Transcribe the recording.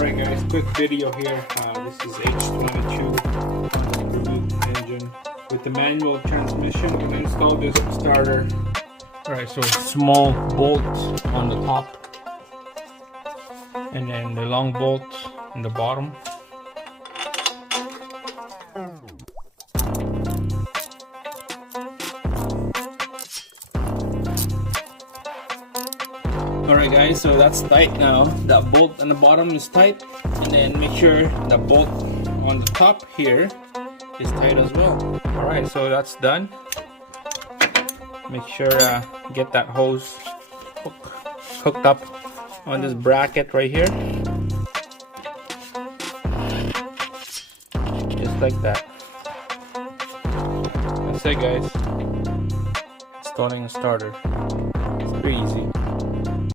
Alright guys, quick video here. This is H22 Honda Groove engine with the manual transmission. We're going to install this starter. Alright, so small bolt on the top and then the long bolt on the bottom. Alright guys, so that's tight now. That bolt on the bottom is tight, and then make sure the bolt on the top here is tight as well. Alright, so that's done. Make sure get that hose hooked up on this bracket right here. Just like that. That's it guys. Installing a starter. It's pretty easy.